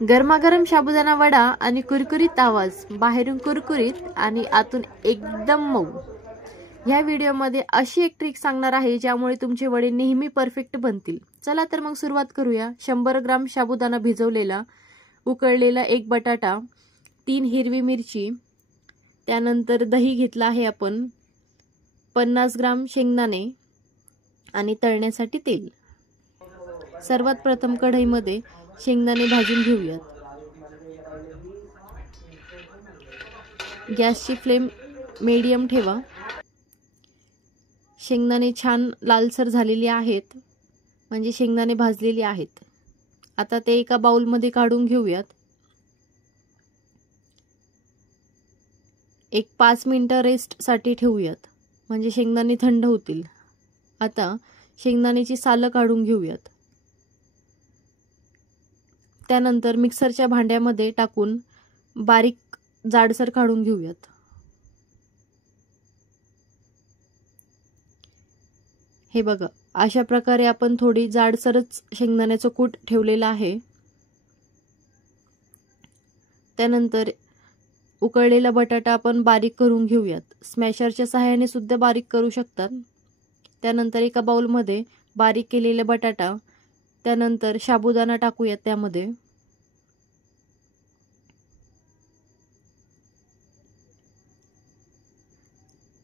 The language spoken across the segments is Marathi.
गरमागरम साबुदाणा वडा आणि कुरकुरीत आवाज, बाहेरून कुरकुरीत आणि आतून एकदम मऊ. ह्या व्हिडिओमध्ये अशी एक ट्रिक सांगणार आहे ज्यामुळे तुमचे वडे नेहमी परफेक्ट बनतील. चला तर मग सुरुवात करूया. 100 ग्राम साबुदाणा भिजवलेला, उकळलेला एक बटाटा, 3 हिरवी मिरची, त्यानंतर दही घेतला आहे आपण, 50 ग्राम शेंगदाणे आणि तळण्यासाठी तेल. सर्वात प्रथम कढईमध्ये शेंगदाणे भाजून घेऊयात. गॅसची फ्लेम मीडियम ठेवा. शेंगदाणे छान लालसर झालेले आहेत, म्हणजे शेंगदाणे भाजलेले आहेत. आता ते एका बाउलमध्ये काढून घेऊयात. एक 5 मिनिटं रेस्टसाठी ठेवूयात, म्हणजे शेंगदाणे थंड होतील. आता शेंगदाण्याची सालं काढून घेऊयात. त्यानंतर मिक्सरच्या भांड्यामध्ये टाकून बारीक जाडसर काढून घेऊयात. हे बघा, अशा प्रकारे आपण थोडी जाडसरच शेंगदाण्याचं कूट ठेवलेलं आहे. त्यानंतर उकळलेला बटाटा आपण बारीक करून घेऊयात. स्मॅशरच्या सहाय्याने सुद्धा बारीक करू शकतात. त्यानंतर एका बाउलमध्ये बारीक केलेला बटाटा, त्यानंतर साबुदाणा टाकूयात. त्यामध्ये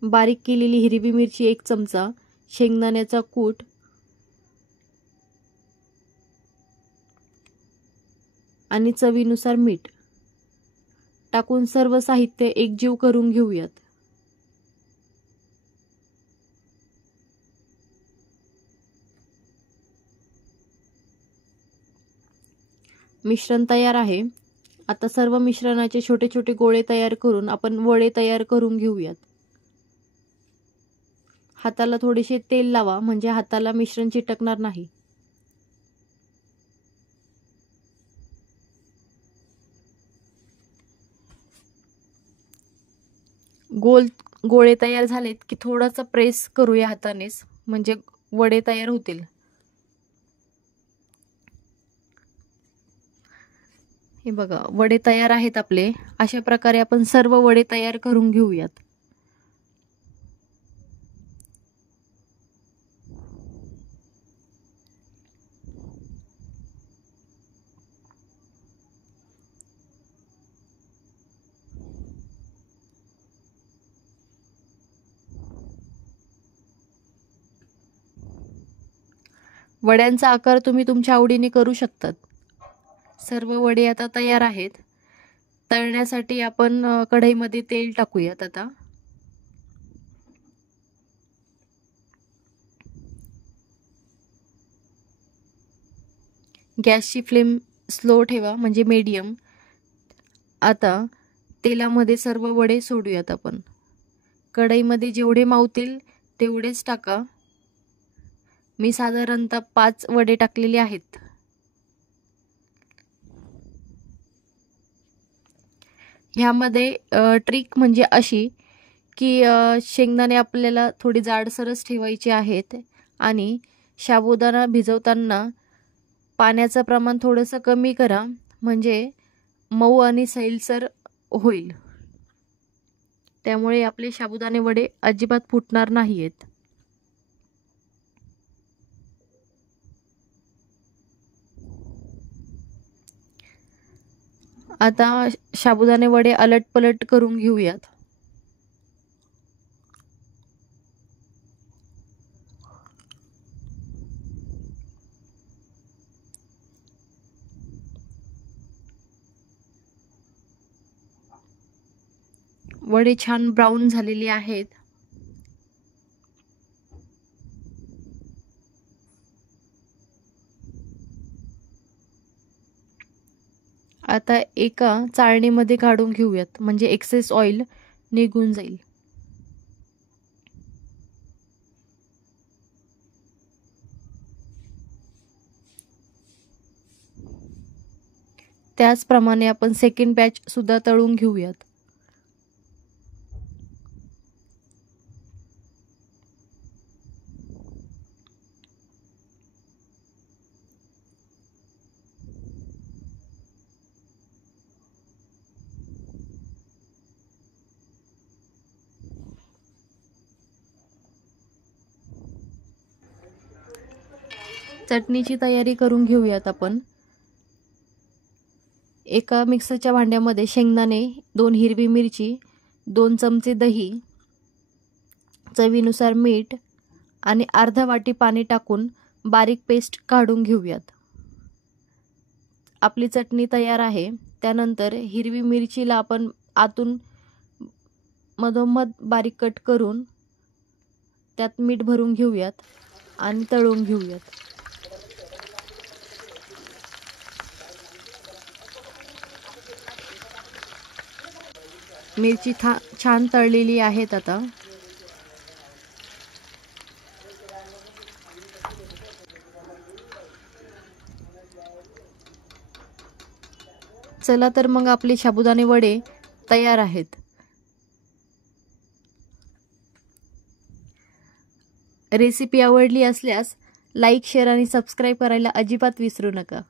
बारीक केलेली हिरवी मिरची 1 चमचा, शेंगदाण्याचा कूट आणि चवीनुसार मीठ टाकून सर्व साहित्य एकजीव करून घेऊयात. मिश्रण तयार आहे. आता सर्व मिश्रणाचे छोटे छोटे गोळे तयार करून आपण वडे तयार करून घेऊयात. हाताला थोडेसे तेल लावा, म्हणजे हाताला मिश्रण चिटकणार नाही. गोळे तयार झालेत की थोडासा प्रेस करूया हातानेच, म्हणजे वडे तयार होतील. हे बघा, वडे तयार आहेत आपले. अशा प्रकारे आपण सर्व वडे तयार करून घेऊयात. वड्यांचा आकार तुम्ही तुमच्या आवडीने करू शकतात. सर्व वडे आता तयार आहेत. तळण्यासाठी आपण कढईमध्ये तेल टाकूयात. आता गॅसची फ्लेम स्लो ठेवा, म्हणजे मीडियम. आता तेलामध्ये सर्व वडे सोडूयात आपण. कढईमध्ये जेवढे मावतील तेवढेच टाका. मी साधारणतः 5 वडे टाकलेले आहेत. ह्यामध्ये ट्रिक म्हणजे अशी की शेंगदाणे आपल्याला थोडी जाडसरच ठेवायचे आहेत आणि साबुदाणा भिजवताना पाण्याचं प्रमाण थोडंसं कमी करा, म्हणजे मऊ आणि सैलसर होईल. त्यामुळे आपले साबुदाणे वडे अजिबात फुटणार नाहीत. आता साबुदाणे वडे अलट-पलट करून घेऊयात. वडे छान ब्राऊन झालेले आहेत. आता एका चाळणीमध्ये काढून घेऊयात, म्हणजे एक्सेस ऑइल निघून जाईल. त्याचप्रमाणे आपण सेकंड बॅच सुद्धा तळून घेऊयात. चटणीची तयारी करून घेऊयात आपण। एका मिक्सरच्या भांड्यामध्ये शेंगदाणे, 2 हिरवी मिरची, 2 चमचे दही, चवीनुसार मीठ आणि अर्धा वाटी पाणी टाकून बारीक पेस्ट काढून घेऊयात। आपली चटणी तयार आहे। त्यानंतर हिरवी मिरचीला आपण आतून मधोमध बारीक कट करून त्यात मीठ भरून घेऊयात आणि तळून घेऊयात। मिरची छान तळलेली आहेत आता। चला तर मग आपले साबुदाणे वडे तयार आहेत। रेसिपी आवडली असल्यास लाईक, शेअर आणि सबस्क्राईब करायला अजिबात विसरू नका।